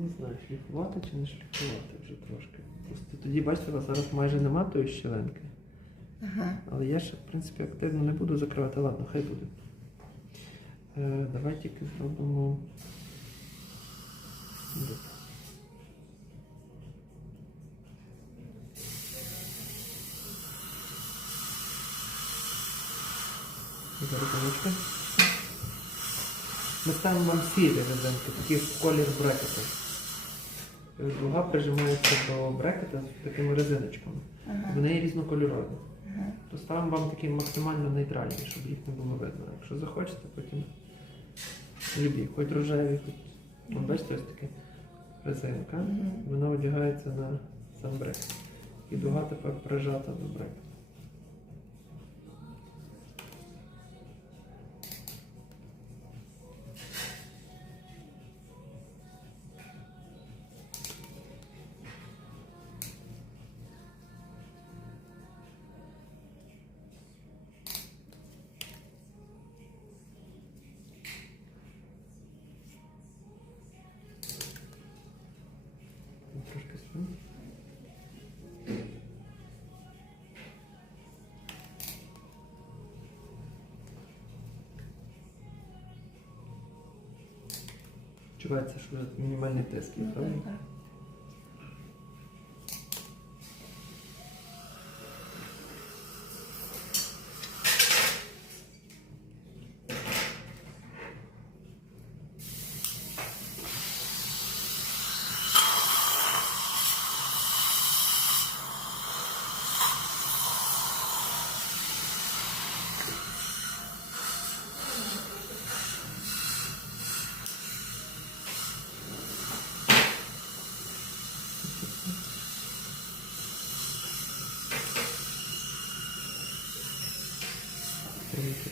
Не знаю, шліфувати чи не шліфувати вже трошки. Просто тоді, бачите, у вас зараз майже нема тої щеленки. Ага. Але я ще, в принципі, активно не буду закривати. Ладно, хай буде. Е, давай тільки зробимо. Ми ставимо вам сірі резинки, такі в колір брекета. Дуга прижимається до брекета з такими резиночками. Ага. Вони різнокольорові. Ага. То ставимо вам такі максимально нейтральні, щоб їх не було видно. Якщо захочете, потім любі, хоч рожеві, хоч. ага. бачите, ось таке резинка. Ага. Вона одягається на сам брекет. І дуга тепер прижата до брекета. Трошки сюди. Чувається, що мінімальний тиск є, Ну, правильно? так, так. Трішки.